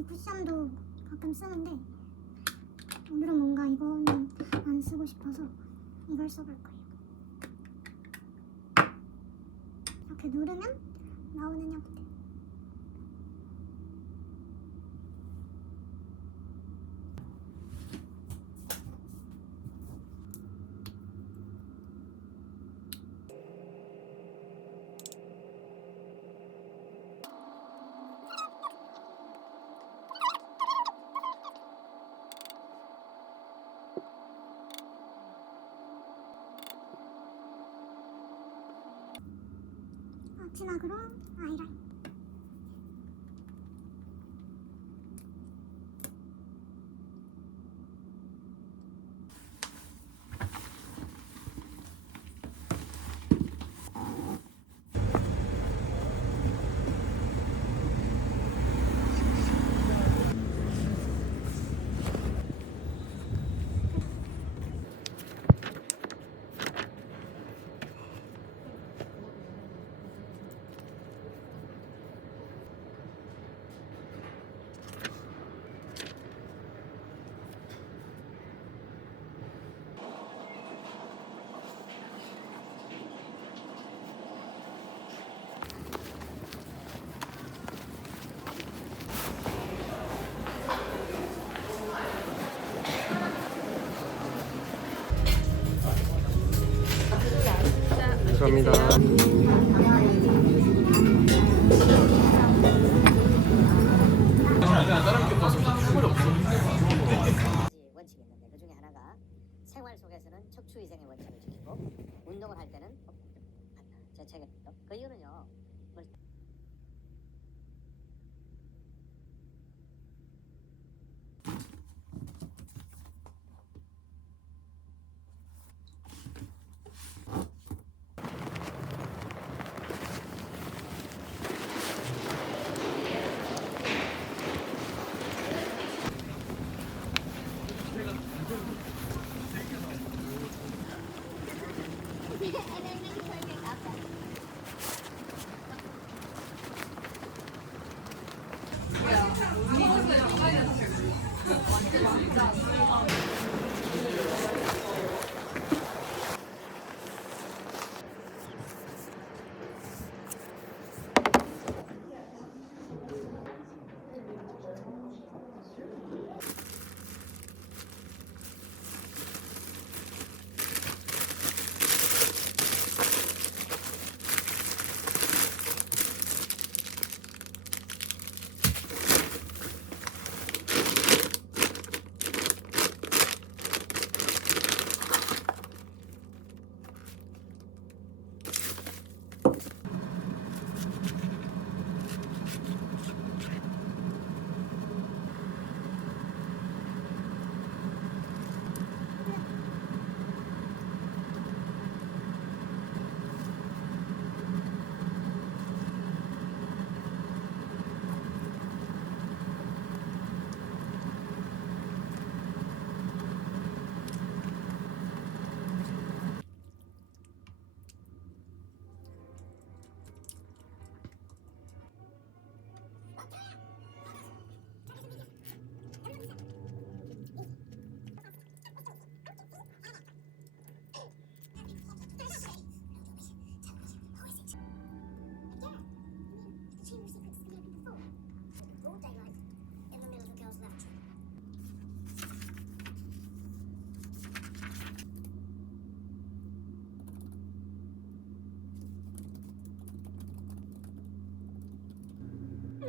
이 쿠션도 가끔 쓰는데 오늘은 뭔가 이거는 안 쓰고 싶어서 이걸 써볼 거예요. 이렇게 누르면 나오는 형태. 마지막으로 아이라인. 감사합니다. 원칙이 있는데 그 중에 하나가 생활 속에서는 척추위생의 원칙을 지키고 운동을 할 때는 제 책에 그 이유는요.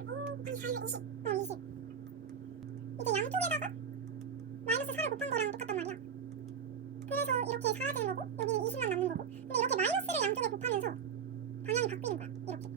한 4, 20. 20. 이게 양쪽에다가 마이너스 4를 곱한 거랑 똑같단 말이야. 그래서 이렇게 4가 되는 거고 여기는 20만 남는 거고. 근데 이렇게 마이너스를 양쪽에 곱하면서 방향이 바뀌는 거야. 이렇게.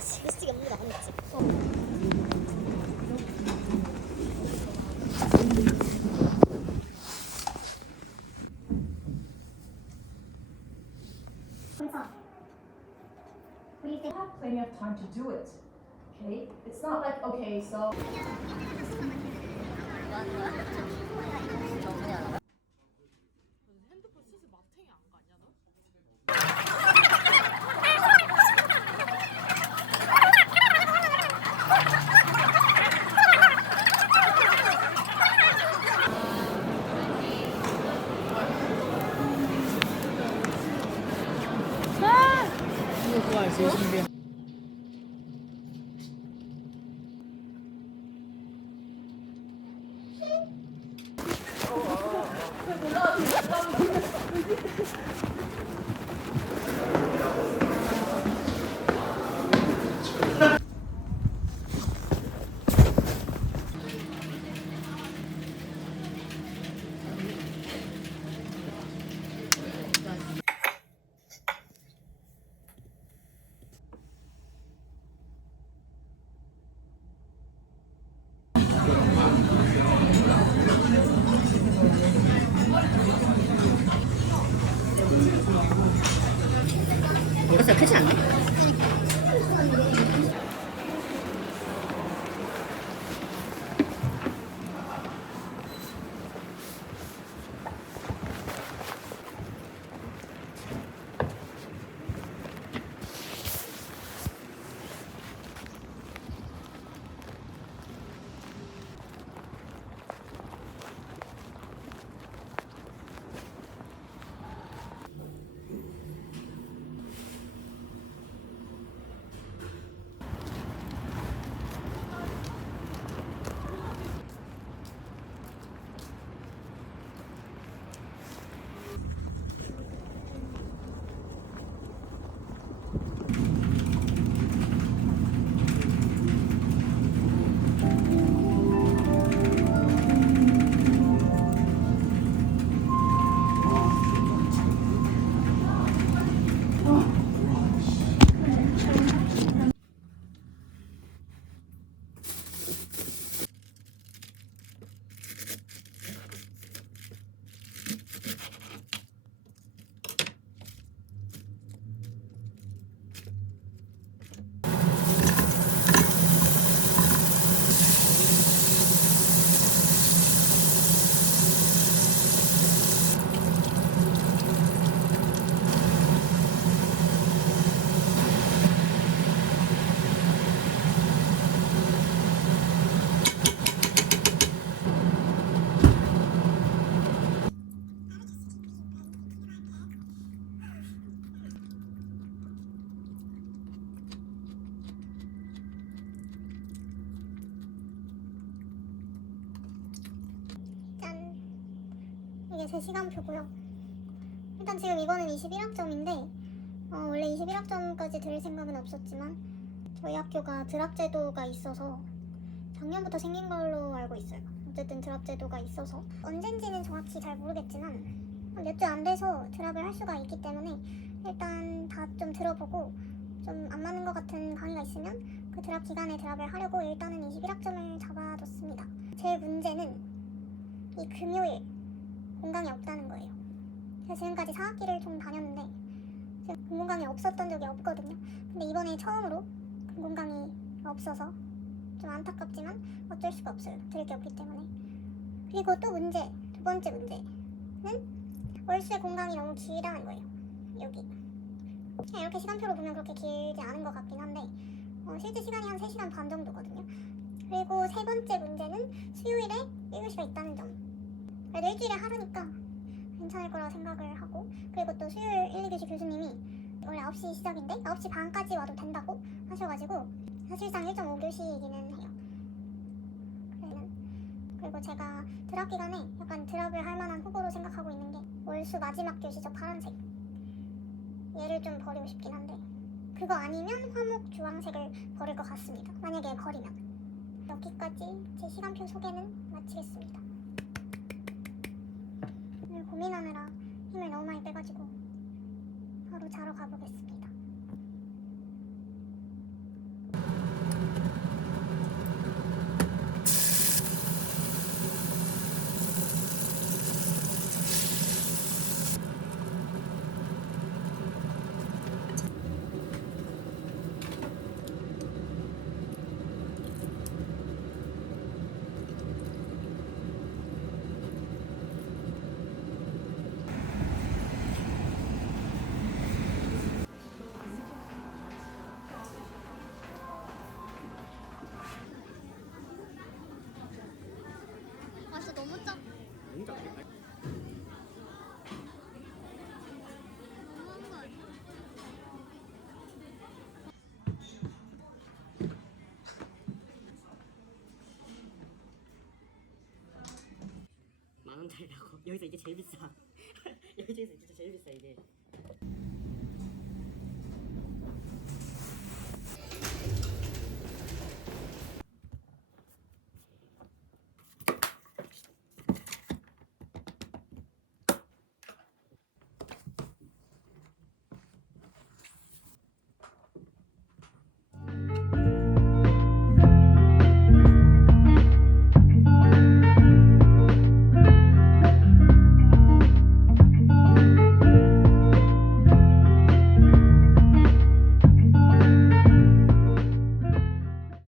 미스틱이 없는 거 아니지? Plenty of time to do it. Okay? It's not like, okay, so 벌써 크지 않나? 짠! 이게 제 시간표고요. 일단 지금 이거는 21학점인데 원래 21학점까지 들을 생각은 없었지만 저희 학교가 드랍 제도가 있어서 작년부터 생긴 걸로 알고 있어요. 어쨌든 드랍 제도가 있어서 언젠지는 정확히 잘 모르겠지만 몇 주 안 돼서 드랍을 할 수가 있기 때문에 일단 다 좀 들어보고 좀 안 맞는 것 같은 강의가 있으면 그 드랍 기간에 드랍을 하려고 일단은 21학점을 잡아뒀습니다. 제 문제는 이 금요일 공강이 없다는 거예요. 제가 지금까지 4학기를 좀 다녔는데 지금 공강이 없었던 적이 없거든요. 근데 이번에 처음으로 공강이 없어서 좀 안타깝지만 어쩔 수가 없어요. 들을 게 없기 때문에. 그리고 또 문제, 두 번째 문제는 월수에 공강이 너무 길다는 거예요. 여기 그냥 이렇게 시간표로 보면 그렇게 길지 않은 것 같긴 한데 실제 시간이 한 3시간 반 정도거든요. 그리고 세 번째 문제는 수요일에 1교시가 있다는 점. 그래도 일주일에 하루니까 괜찮을 거라 생각을 하고, 그리고 또 수요일 1, 2교시 교수님이 원래 9시 시작인데 9시 반까지 와도 된다고 하셔가지고 사실상 1.5교시이기는 해요. 그리고 제가 드랍 기간에 약간 드랍을 할 만한 후보로 생각하고 있는 게 월수 마지막 교시죠. 파란색. 얘를 좀 버리고 싶긴 한데 그거 아니면 화목 주황색을 버릴 것 같습니다. 만약에 버리면. 여기까지 제 시간표 소개는 마치겠습니다. 오늘 고민하느라 힘을 너무 많이 빼가지고 바로 자러 가보겠습니다. 말이라고. 여기서 이게 제일 비싸. 여기 중에서 진짜 제일 비싸 이게.